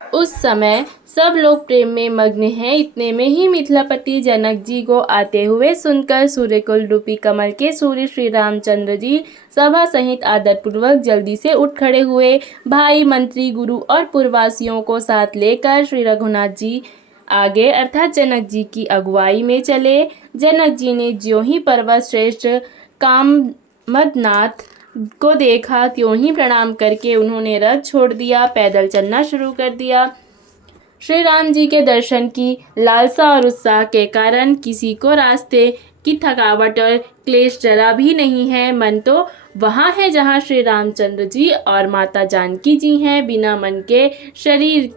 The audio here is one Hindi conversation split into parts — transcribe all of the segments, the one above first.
उस समय सब लोग प्रेम में मग्न हैं। इतने में ही मिथिलापति जनक जी को आते हुए सुनकर सूर्यकुल रूपी कमल के सूर्य श्री रामचंद्र जी सभा सहित आदरपूर्वक जल्दी से उठ खड़े हुए। भाई, मंत्री, गुरु और पुरवासियों को साथ लेकर श्री रघुनाथ जी आगे अर्थात जनक जी की अगुवाई में चले। जनक जी ने ज्यों ही पर्वत श्रेष्ठ कामदनाथ को देखा त्यों ही प्रणाम करके उन्होंने रथ छोड़ दिया, पैदल चलना शुरू कर दिया। श्री राम जी के दर्शन की लालसा और उत्साह के कारण किसी को रास्ते की थकावट और क्लेश जरा भी नहीं है। मन तो वहाँ है जहाँ श्री रामचंद्र जी और माता जानकी जी हैं। बिना मन के शरीर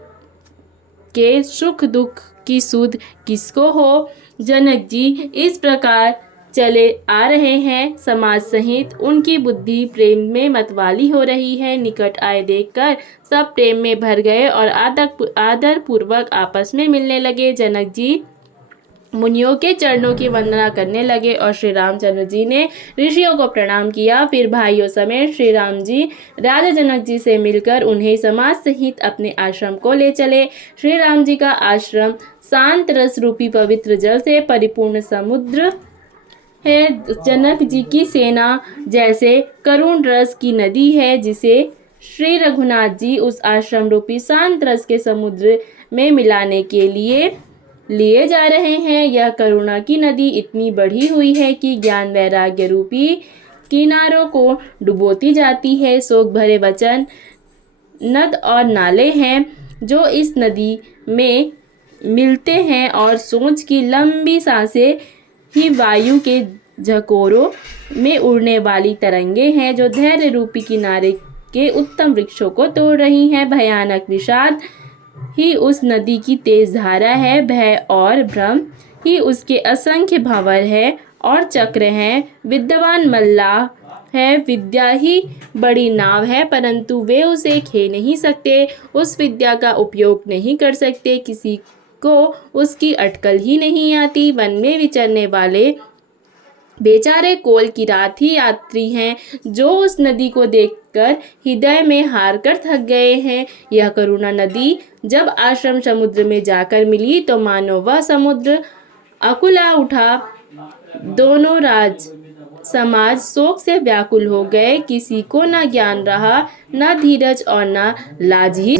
के सुख दुख की सुध किसको हो। जनक जी इस प्रकार चले आ रहे हैं। समाज सहित उनकी बुद्धि प्रेम में मतवाली हो रही है। निकट आए देखकर सब प्रेम में भर गए और आदर पूर्वक आपस में मिलने लगे। जनक जी मुनियों के चरणों की वंदना करने लगे और श्री रामचंद्र जी ने ऋषियों को प्रणाम किया। फिर भाइयों समेत श्री राम जी राजा जनक जी से मिलकर उन्हें समाज सहित अपने आश्रम को ले चले। श्री राम जी का आश्रम शांत रस रूपी पवित्र जल से परिपूर्ण समुद्र है। जनक जी की सेना जैसे करुण रस की नदी है, जिसे श्री रघुनाथ जी उस आश्रम रूपी शांत रस के समुद्र में मिलाने के लिए जा रहे हैं। यह करुणा की नदी इतनी बढ़ी हुई है कि ज्ञान वैराग्य रूपी किनारों को डुबोती जाती है। शोक भरे वचन, नद और नाले हैं जो इस नदी में मिलते हैं और सोच की लंबी सांसें ही वायु के झकोरों में उड़ने वाली तरंगे हैं जो धैर्य रूपी किनारे के उत्तम वृक्षों को तोड़ रही हैं। भयानक विषाद ही उस नदी की तेज धारा है। भय और भ्रम ही उसके असंख्य भंवर है और चक्र हैं। विद्वान मल्लाह है, विद्या ही बड़ी नाव है, परंतु वे उसे खे नहीं सकते, उस विद्या का उपयोग नहीं कर सकते। किसी को उसकी अटकल ही नहीं आती। वन में विचरने वाले बेचारे कोल की रात ही यात्री हैं जो उस नदी को देखकर हृदय में हार कर थक गए हैं। यह करुणा नदी जब आश्रम समुद्र में जाकर मिली तो मानो वह समुद्र अकुला उठा। दोनों राज समाज शोक से व्याकुल हो गए। किसी को न ज्ञान रहा, न धीरज और न लाज ही।